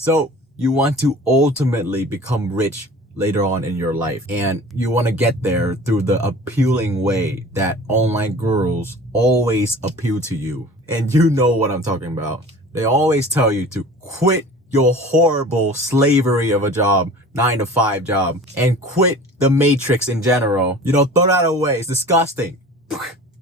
So you want to ultimately become rich later on in your life. And you want to get there through the appealing way that online girls always appeal to you. And you know what I'm talking about. They always tell you to quit your horrible slavery of a job, 9-to-5 job, and quit the matrix in general. You know, throw that away. It's disgusting.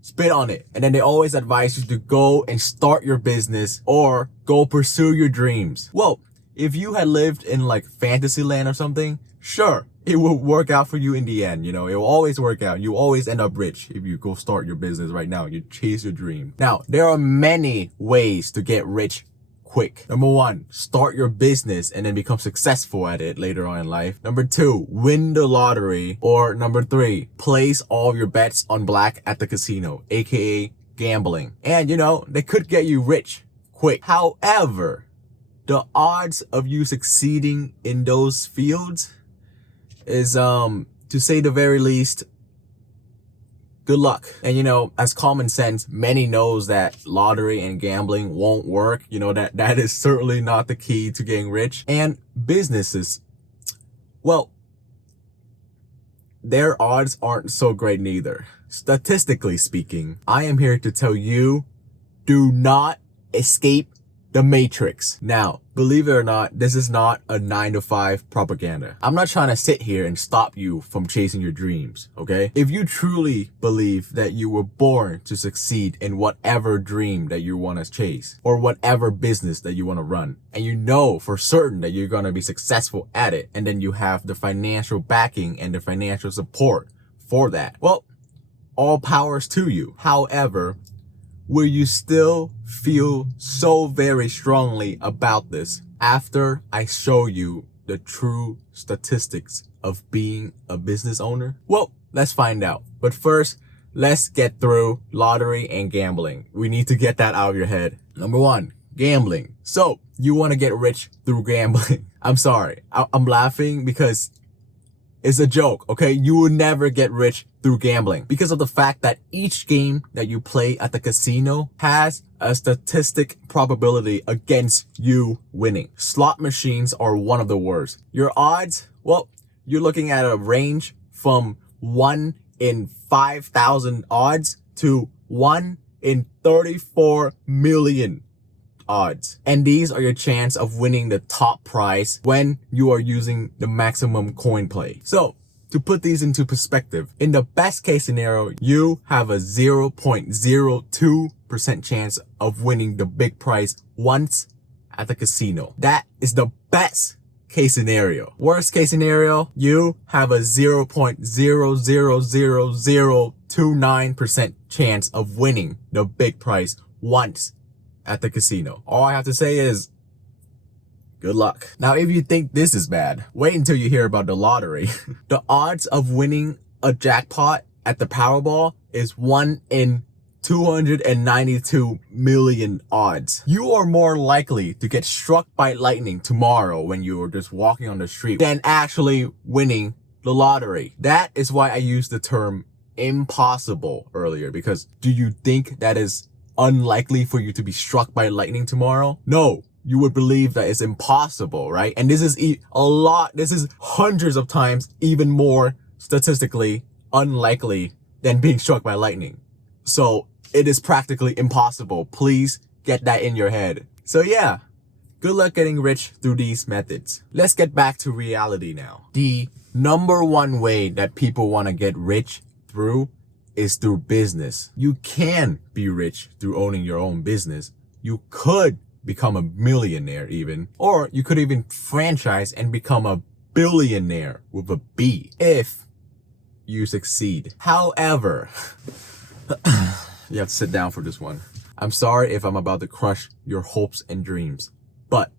Spit on it. And then they always advise you to go and start your business or go pursue your dreams. Well, if you had lived in like Fantasyland or something, sure, it will work out for you in the end. You know, it will always work out. You always end up rich if you go start your business right now. You chase your dream. Now, there are many ways to get rich quick. Number 1, start your business and then become successful at it later on in life. Number 2, win the lottery. Or number 3, place all your bets on black at the casino, aka gambling. And you know, they could get you rich quick. However, the odds of you succeeding in those fields is, to say the very least, good luck. And you know, as common sense, many knows that lottery and gambling won't work. You know, that is certainly not the key to getting rich. And businesses, well, their odds aren't so great neither. Statistically speaking, I am here to tell you, do not escape the matrix. Now, believe it or not, this is not a 9-to-5 propaganda. I'm not trying to sit here and stop you from chasing your dreams, okay? If you truly believe that you were born to succeed in whatever dream that you want to chase or whatever business that you want to run, and you know for certain that you're going to be successful at it, and then you have the financial backing and the financial support for that, well, all powers to you. However, will you still feel so very strongly about this after I show you the true statistics of being a business owner? Well, let's find out. But first, let's get through lottery and gambling. We need to get that out of your head. Number 1, gambling. So you want to get rich through gambling. I'm sorry. I'm laughing because it's a joke, okay? You will never get rich through gambling because of the fact that each game that you play at the casino has a statistic probability against you winning. Slot machines are one of the worst. Your odds, well, you're looking at a range from 1 in 5,000 odds to 1 in 34 million odds. And these are your chance of winning the top prize when you are using the maximum coin play. So to put these into perspective, in the best case scenario, you have a 0.02% chance of winning the big prize once at the casino. That is the best case scenario. Worst case scenario, you have a 0.000029% chance of winning the big prize once at the casino. All I have to say is, good luck. Now, if you think this is bad, wait until you hear about the lottery. The odds of winning a jackpot at the Powerball is 1 in 292 million odds. You are more likely to get struck by lightning tomorrow when you are just walking on the street than actually winning the lottery. That is why I used the term impossible earlier, because do you think that is unlikely for you to be struck by lightning tomorrow? No, you would believe that it's impossible, right? And this is this is hundreds of times even more statistically unlikely than being struck by lightning. So it is practically impossible. Please get that in your head. So yeah, good luck getting rich through these methods. Let's get back to reality now. The number 1 way that people want to get rich through is through business. You can be rich through owning your own business. You could become a millionaire even, or you could even franchise and become a billionaire with a B if you succeed. However, you have to sit down for this one. I'm sorry if I'm about to crush your hopes and dreams, but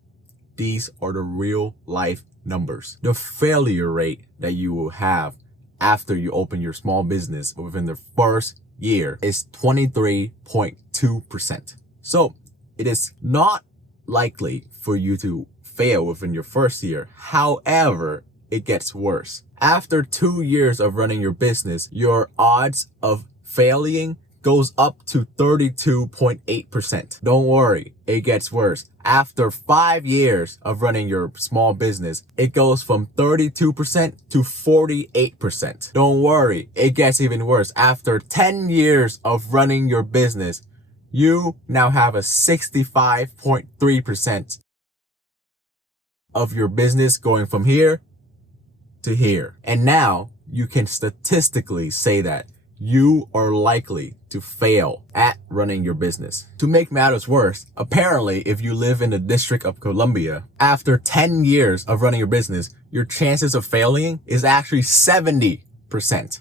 these are the real life numbers. The failure rate that you will have after you open your small business within the first year is 23.2%. So it is not likely for you to fail within your first year. However, it gets worse. After 2 years of running your business, your odds of failing goes up to 32.8%. Don't worry, it gets worse. after 5 years of running your small business, it goes from 32% to 48%. Don't worry, it gets even worse. After 10 years of running your business, you now have a 65.3% of your business going from here to here. And now you can statistically say that you are likely to fail at running your business. To make matters worse, apparently, if you live in the District of Columbia, after 10 years of running your business, your chances of failing is actually 70%.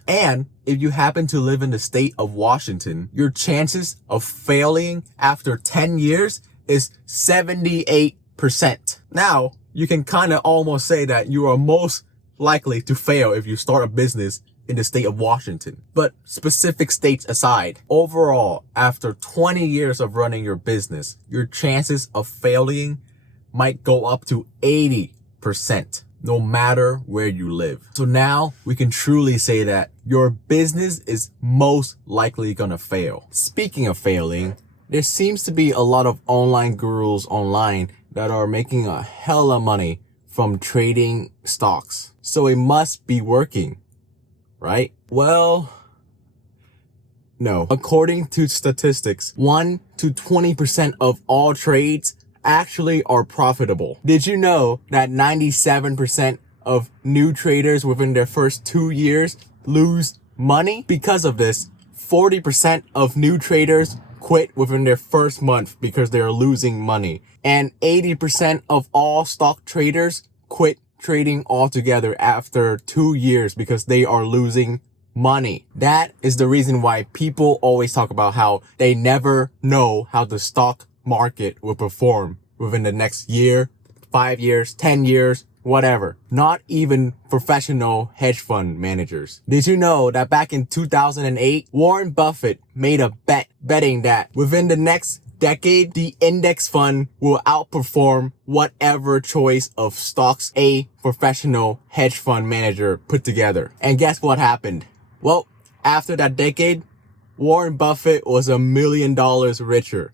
And if you happen to live in the state of Washington, your chances of failing after 10 years is 78%. Now, you can kind of almost say that you are most likely to fail if you start a business in the state of Washington. But specific states aside, overall, after 20 years of running your business, your chances of failing might go up to 80%, no matter where you live. So now we can truly say that your business is most likely gonna fail. Speaking of failing, there seems to be a lot of online gurus online that are making a hella money from trading stocks. So it must be working, right? Well, no. According to statistics, 1 to 20% of all trades actually are profitable. Did you know that 97% of new traders within their first 2 years lose money? Because of this, 40% of new traders quit within their first month because they're losing money. And 80% of all stock traders quit trading altogether after 2 years because they are losing money. That is the reason why people always talk about how they never know how the stock market will perform within the next year, 5 years, 10 years, whatever. Not even professional hedge fund managers. Did you know that back in 2008, Warren Buffett made a betting that within the next decade, the index fund will outperform whatever choice of stocks a professional hedge fund manager put together. And guess what happened? Well, after that decade, Warren Buffett was $1 million richer.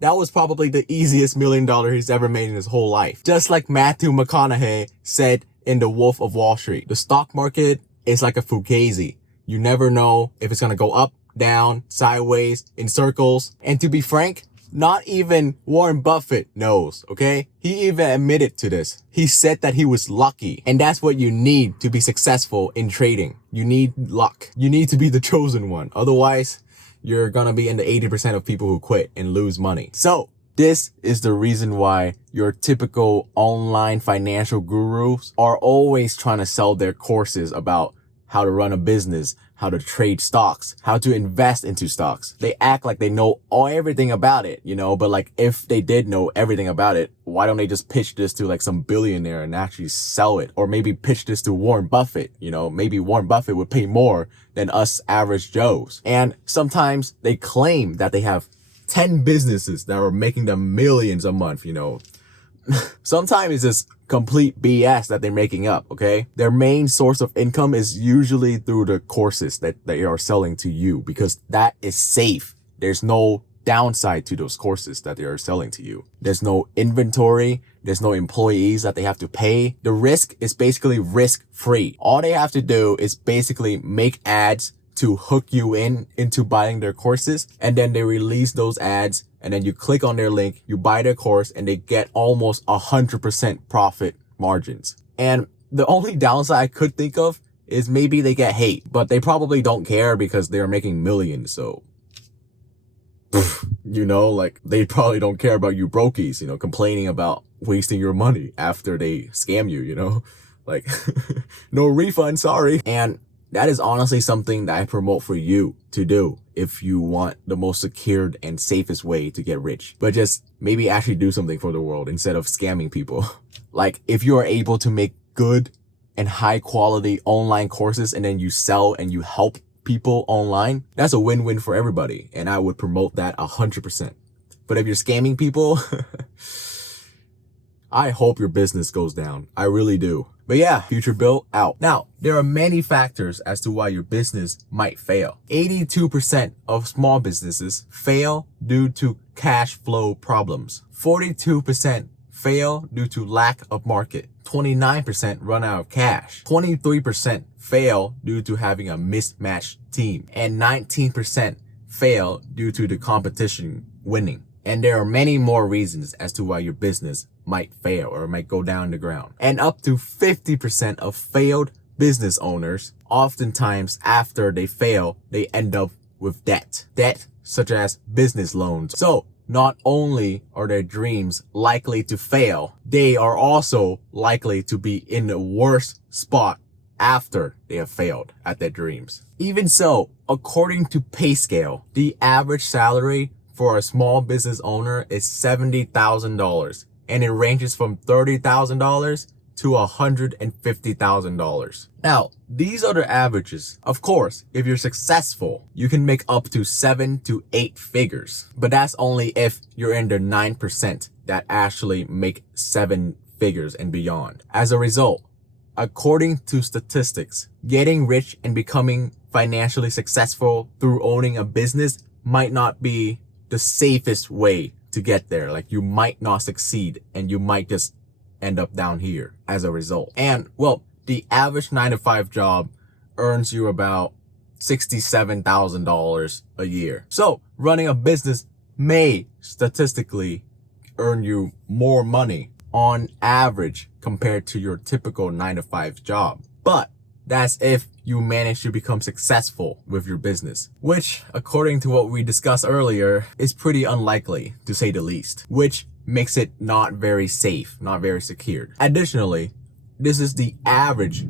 That was probably the easiest $1 million he's ever made in his whole life. Just like Matthew McConaughey said in The Wolf of Wall Street, the stock market is like a fugazi. You never know if it's gonna go up, down, sideways, in circles. And to be frank, not even Warren Buffett knows, okay? He even admitted to this. He said that he was lucky. And that's what you need to be successful in trading. You need luck. You need to be the chosen one. Otherwise, you're gonna be in the 80% of people who quit and lose money. So this is the reason why your typical online financial gurus are always trying to sell their courses about how to run a business, how to trade stocks, how to invest into stocks. They act like they know everything about it, you know, but like if they did know everything about it, why don't they just pitch this to like some billionaire and actually sell it? Or maybe pitch this to Warren Buffett, you know, maybe Warren Buffett would pay more than us average Joes. And sometimes they claim that they have 10 businesses that are making them millions a month, you know. Sometimes it's just complete BS that they're making up, okay? Their main source of income is usually through the courses that they are selling to you because that is safe. There's no downside to those courses that they are selling to you. There's no inventory. There's no employees that they have to pay. The risk is basically risk-free. All they have to do is basically make ads to hook you into buying their courses, and then they release those ads, and then you click on their link, you buy their course, and they get almost 100% profit margins. And the only downside I could think of is maybe they get hate, but they probably don't care because they're making millions, so you know, like they probably don't care about you brokies, you know, complaining about wasting your money after they scam you, you know, like no refund, sorry. And that is honestly something that I promote for you to do if you want the most secured and safest way to get rich. But just maybe actually do something for the world instead of scamming people. Like if you are able to make good and high quality online courses and then you sell and you help people online, that's a win-win for everybody. And I would promote that 100%. But if you're scamming people, I hope your business goes down. I really do. But yeah, Future Bill out. Now, there are many factors as to why your business might fail. 82% of small businesses fail due to cash flow problems. 42% fail due to lack of market. 29% run out of cash. 23% fail due to having a mismatched team. And 19% fail due to the competition winning. And there are many more reasons as to why your business might fail or might go down the ground. And up to 50% of failed business owners, oftentimes after they fail, they end up with debt. Debt such as business loans. So not only are their dreams likely to fail, they are also likely to be in the worst spot after they have failed at their dreams. Even so, according to PayScale, the average salary for a small business owner is $70,000, and it ranges from $30,000 to $150,000. Now, these are the averages. Of course, if you're successful, you can make up to 7 to 8 figures, but that's only if you're in the 9% that actually make 7 figures and beyond. As a result, according to statistics, getting rich and becoming financially successful through owning a business might not be the safest way to get there. Like, you might not succeed and you might just end up down here as a result. And well, the average 9-to-5 job earns you about $67,000 a year. So running a business may statistically earn you more money on average compared to your typical 9-to-5 job. But that's if you manage to become successful with your business, which, according to what we discussed earlier, is pretty unlikely, to say the least, which makes it not very safe, not very secured. Additionally, this is the average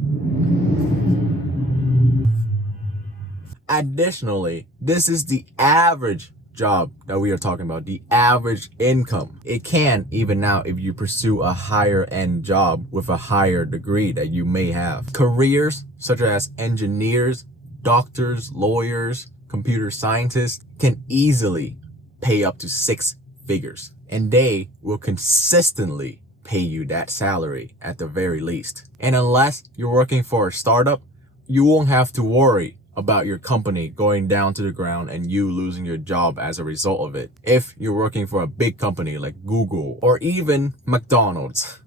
job that we are talking about, the average income. It can, even now, if you pursue a higher end job with a higher degree that you may have. Careers such as engineers, doctors, lawyers, computer scientists can easily pay up to 6 figures, and they will consistently pay you that salary at the very least. And unless you're working for a startup, you won't have to worry about your company going down to the ground and you losing your job as a result of it. If you're working for a big company like Google or even McDonald's,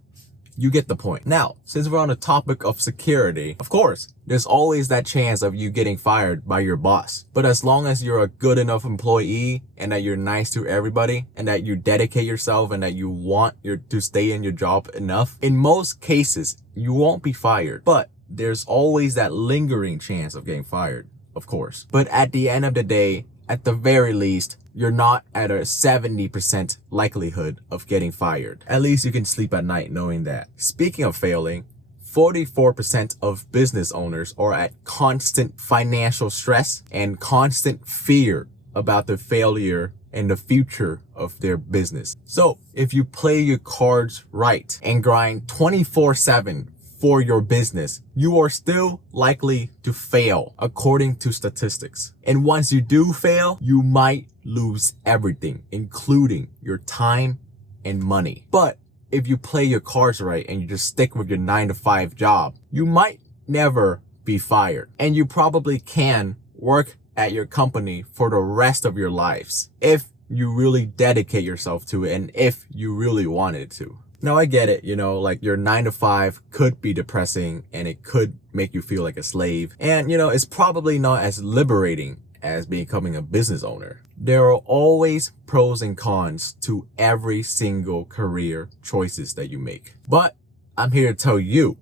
you get the point. Now, since we're on the topic of security, of course, there's always that chance of you getting fired by your boss. But as long as you're a good enough employee and that you're nice to everybody and that you dedicate yourself and that you want to stay in your job enough, in most cases, you won't be fired. But there's always that lingering chance of getting fired, of course. But at the end of the day, at the very least, you're not at a 70% likelihood of getting fired. At least you can sleep at night knowing that. Speaking of failing, 44% of business owners are at constant financial stress and constant fear about the failure and the future of their business. So if you play your cards right and grind 24/7 for your business, you are still likely to fail according to statistics. And once you do fail, you might lose everything, including your time and money. But if you play your cards right and you just stick with your 9-to-5 job, you might never be fired. And you probably can work at your company for the rest of your lives if you really dedicate yourself to it and if you really wanted to. Now, I get it, like your 9-to-5 could be depressing and it could make you feel like a slave. And, it's probably not as liberating as becoming a business owner. There are always pros and cons to every single career choices that you make. But I'm here to tell you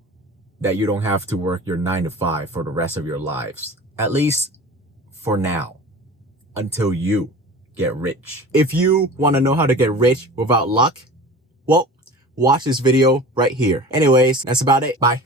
that you don't have to work your 9-to-5 for the rest of your lives. At least for now, until you get rich. If you want to know how to get rich without luck, well, watch this video right here. Anyways, that's about it. Bye.